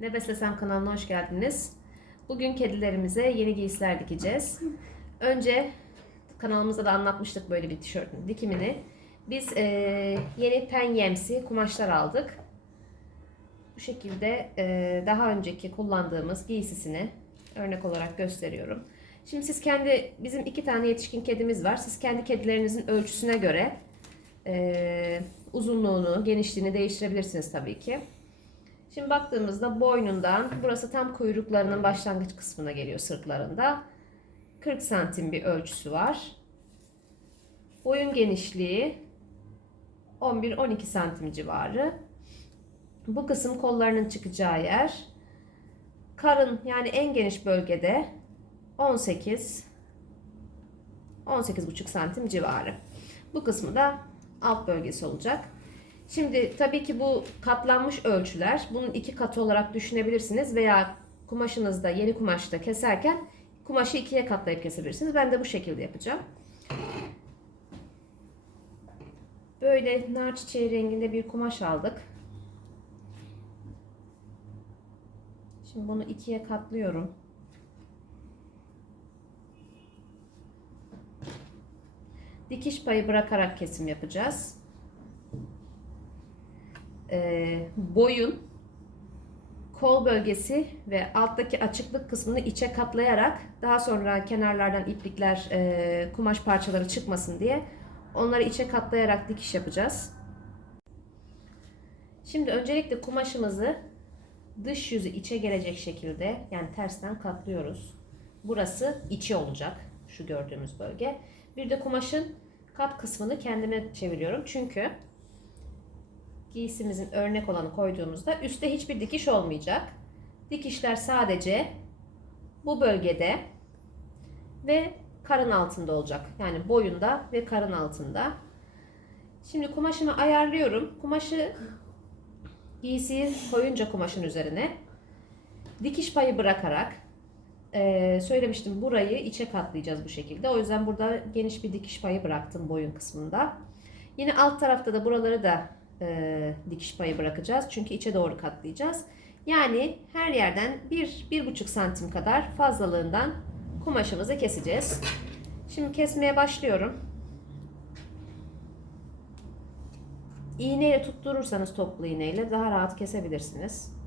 Ne Beslesem kanalına hoş geldiniz. Bugün kedilerimize yeni giysiler dikeceğiz. Önce kanalımızda da anlatmıştık böyle bir tişörtün dikimini. Biz eee, yeni penyemsi kumaşlar aldık. Bu şekilde eee, daha önceki kullandığımız giysisini örnek olarak gösteriyorum. Şimdi siz kendi, bizim iki tane yetişkin kedimiz var. Siz kendi kedilerinizin ölçüsüne göre eee, uzunluğunu, genişliğini değiştirebilirsiniz tabii ki. Şimdi baktığımızda boynundan, burası tam kuyruklarının başlangıç kısmına geliyor sırtlarında. 40 santim bir ölçüsü var. Boyun genişliği 11-12 santim civarı. Bu kısım kollarının çıkacağı yer. Karın yani en geniş bölgede 18 18,5 santim civarı. Bu kısmı da alt bölgesi olacak. Şimdi tabii ki bu katlanmış ölçüler. Bunun iki katı olarak düşünebilirsiniz veya kumaşınızda yeni kumaşta keserken kumaşı ikiye katlayıp kesebilirsiniz. Ben de bu şekilde yapacağım. Böyle nar çiçeği renginde bir kumaş aldık. Şimdi bunu ikiye katlıyorum. Dikiş payı bırakarak kesim yapacağız. Ee, boyun, kol bölgesi ve alttaki açıklık kısmını içe katlayarak daha sonra kenarlardan iplikler, e, kumaş parçaları çıkmasın diye onları içe katlayarak dikiş yapacağız. Şimdi öncelikle kumaşımızı dış yüzü içe gelecek şekilde yani tersten katlıyoruz. Burası içi olacak şu gördüğümüz bölge. Bir de kumaşın kat kısmını kendime çeviriyorum. Çünkü giysimizin örnek olanı koyduğumuzda üstte hiçbir dikiş olmayacak. Dikişler sadece bu bölgede ve karın altında olacak. Yani boyunda ve karın altında. Şimdi kumaşımı ayarlıyorum. Kumaşı giysiyi koyunca kumaşın üzerine dikiş payı bırakarak eee, söylemiştim burayı içe katlayacağız bu şekilde. O yüzden burada geniş bir dikiş payı bıraktım boyun kısmında. Yine alt tarafta da buraları da e, dikiş payı bırakacağız. Çünkü içe doğru katlayacağız. Yani her yerden 1-1,5 santim kadar fazlalığından kumaşımızı keseceğiz. Şimdi kesmeye başlıyorum. İğneyle tutturursanız toplu iğneyle daha rahat kesebilirsiniz.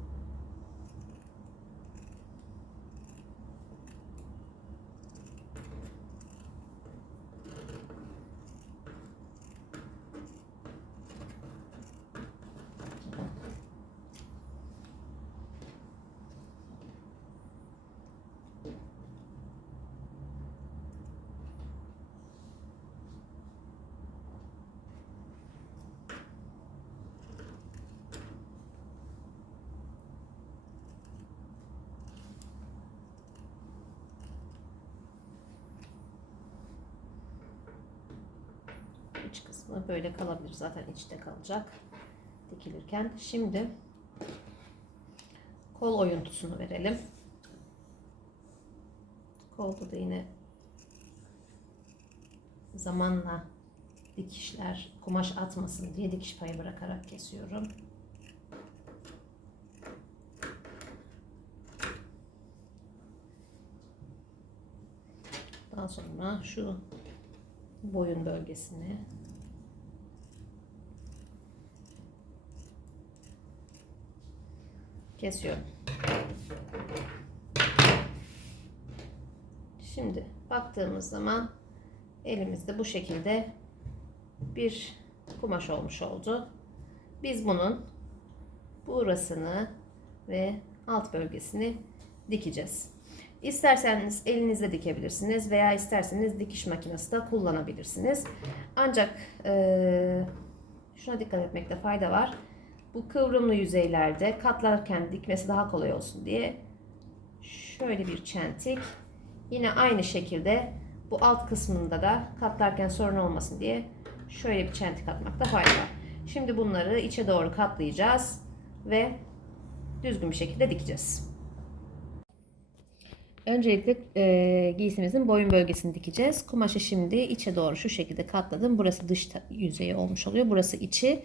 İç kısmı böyle kalabilir. Zaten içte kalacak dikilirken. Şimdi kol oyuntusunu verelim. Kolda da yine zamanla dikişler kumaş atmasın diye dikiş payı bırakarak kesiyorum. Daha sonra şu boyun bölgesini kesiyorum. Şimdi baktığımız zaman elimizde bu şekilde bir kumaş olmuş oldu. Biz bunun burasını ve alt bölgesini dikeceğiz. İsterseniz elinizle dikebilirsiniz veya isterseniz dikiş makinesi de kullanabilirsiniz. Ancak eee, şuna dikkat etmekte fayda var. Bu kıvrımlı yüzeylerde katlarken dikmesi daha kolay olsun diye şöyle bir çentik. Yine aynı şekilde bu alt kısmında da katlarken sorun olmasın diye şöyle bir çentik atmakta fayda var. Şimdi bunları içe doğru katlayacağız ve düzgün bir şekilde dikeceğiz. Öncelikle e, giysimizin boyun bölgesini dikeceğiz. Kumaşı şimdi içe doğru şu şekilde katladım. Burası dış yüzeyi olmuş oluyor. Burası içi.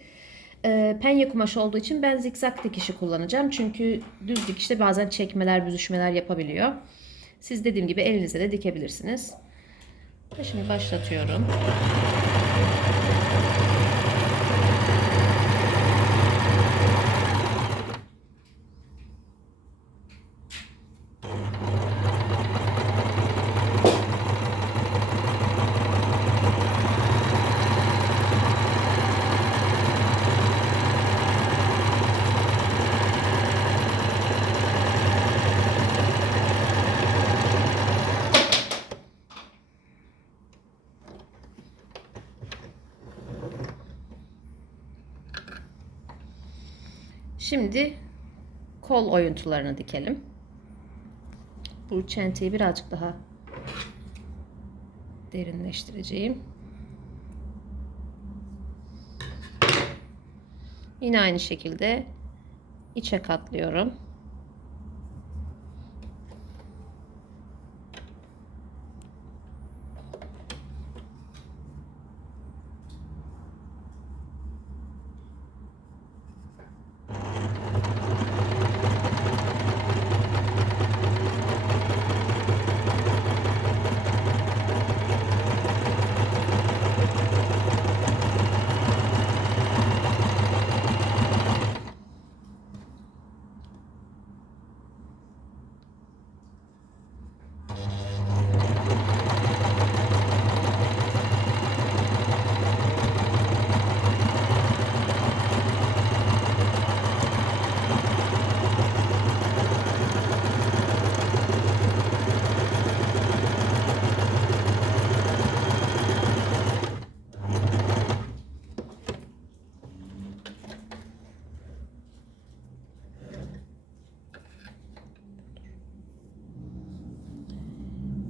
Ee, penye kumaş olduğu için ben zikzak dikişi kullanacağım. Çünkü düz dikişte bazen çekmeler, büzüşmeler yapabiliyor. Siz dediğim gibi elinizle de dikebilirsiniz. Şimdi başlatıyorum. Şimdi kol oyuntularını dikelim. Bu çenteyi birazcık daha derinleştireceğim. Yine aynı şekilde içe katlıyorum.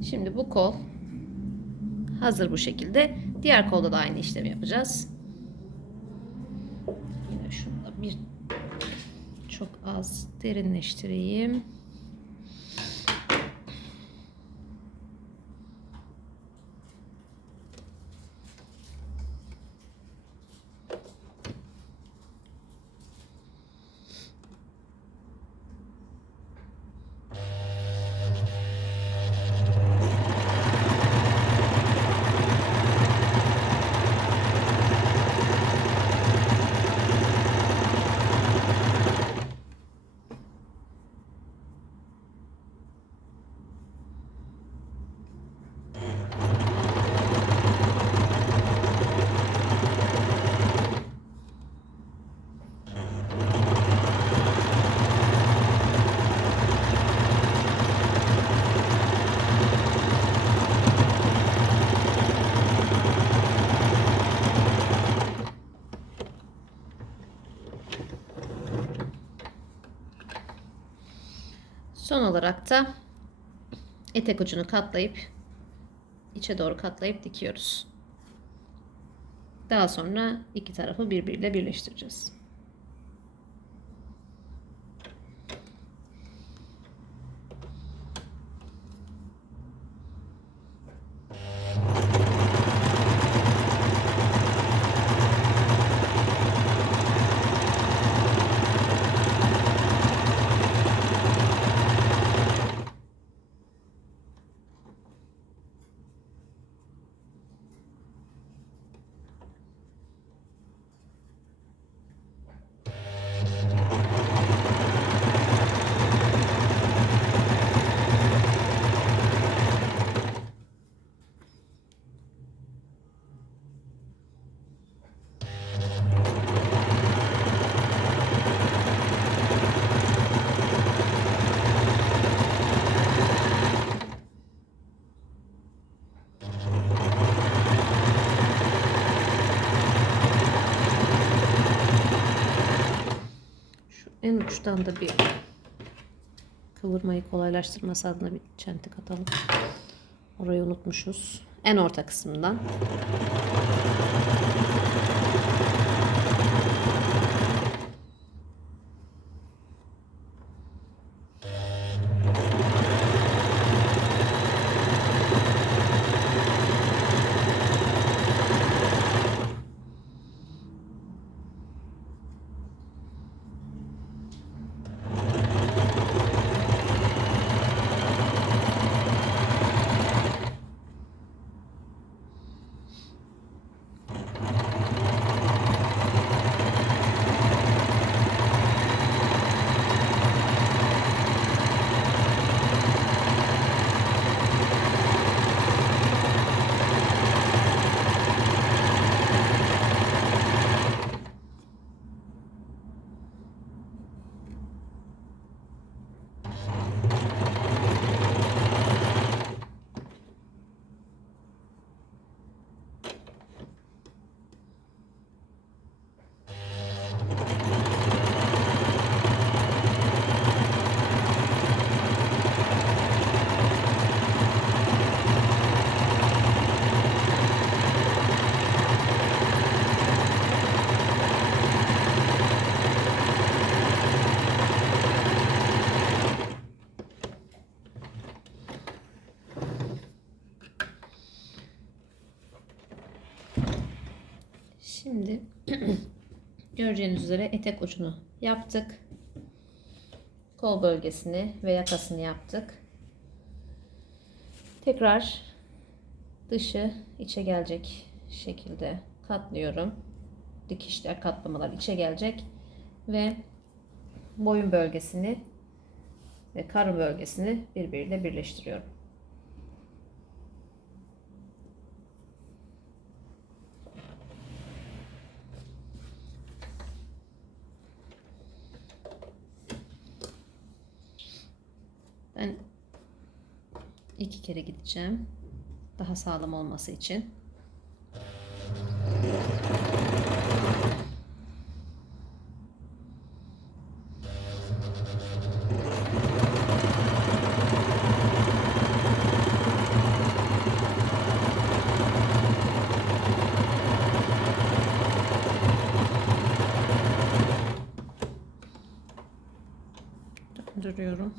Şimdi bu kol hazır bu şekilde. Diğer kolda da aynı işlemi yapacağız. Yine şunu da bir çok az derinleştireyim. Son olarak da etek ucunu katlayıp içe doğru katlayıp dikiyoruz. Daha sonra iki tarafı birbiriyle birleştireceğiz. En uçtan da bir kıvırmayı kolaylaştırması adına bir çentik atalım. Orayı unutmuşuz. En orta kısmından. Şimdi göreceğiniz üzere etek ucunu yaptık. Kol bölgesini ve yakasını yaptık. Tekrar dışı içe gelecek şekilde katlıyorum. Dikişler katlamalar içe gelecek ve boyun bölgesini ve karın bölgesini birbiriyle birleştiriyorum. Ben iki kere gideceğim. Daha sağlam olması için. Döndürüyorum.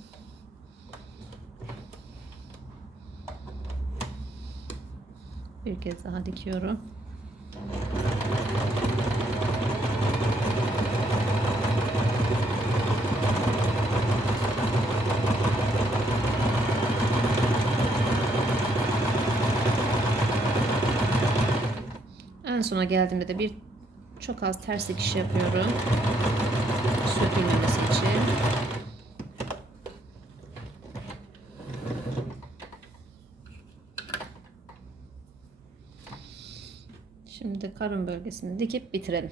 Bir kez daha dikiyorum. En sona geldiğimde de bir çok az ters dikiş yapıyorum. Sökülmemesi için. Şimdi karın bölgesini dikip bitirelim.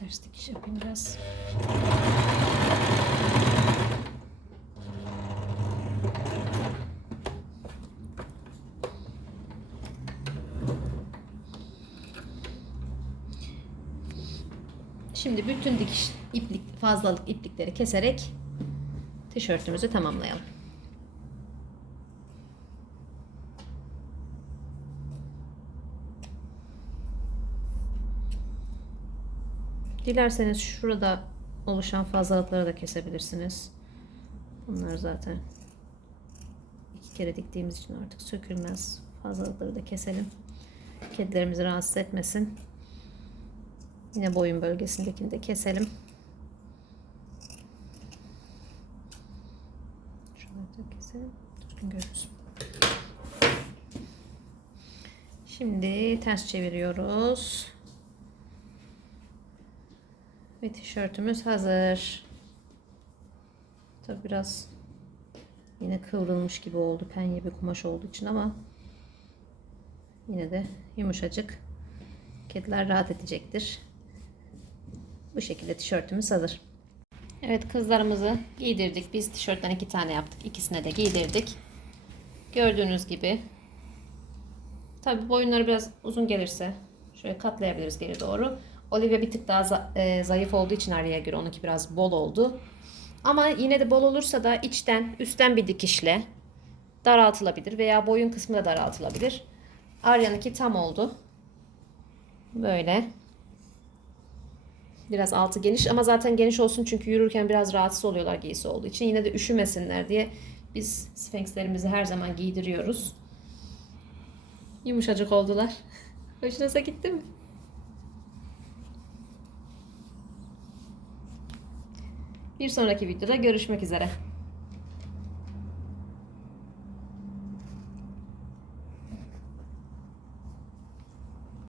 Ters dikiş yapayım biraz. Şimdi bütün dikiş iplik fazlalık iplikleri keserek tişörtümüzü tamamlayalım. Dilerseniz şurada oluşan fazlalıkları da kesebilirsiniz. Bunlar zaten iki kere diktiğimiz için artık sökülmez. Fazlalıkları da keselim. Kedilerimizi rahatsız etmesin. Yine boyun bölgesindekini de keselim. Şunları da keselim. Düzgün görünsün. Şimdi ters çeviriyoruz. Ve tişörtümüz hazır. Tabi biraz yine kıvrılmış gibi oldu. Penye bir kumaş olduğu için ama yine de yumuşacık. Kediler rahat edecektir. Bu şekilde tişörtümüz hazır. Evet kızlarımızı giydirdik. Biz tişörtten iki tane yaptık. İkisine de giydirdik. Gördüğünüz gibi. Tabi boyunları biraz uzun gelirse şöyle katlayabiliriz geri doğru. Olivia bir tık daha e, zayıf olduğu için Arya'ya göre onunki biraz bol oldu. Ama yine de bol olursa da içten, üstten bir dikişle daraltılabilir veya boyun kısmı da daraltılabilir. Arya'nınki tam oldu. Böyle. Biraz altı geniş ama zaten geniş olsun çünkü yürürken biraz rahatsız oluyorlar giysi olduğu için. Yine de üşümesinler diye biz sfenkslerimizi her zaman giydiriyoruz. Yumuşacık oldular. Hoşunuza gitti mi? Bir sonraki videoda görüşmek üzere.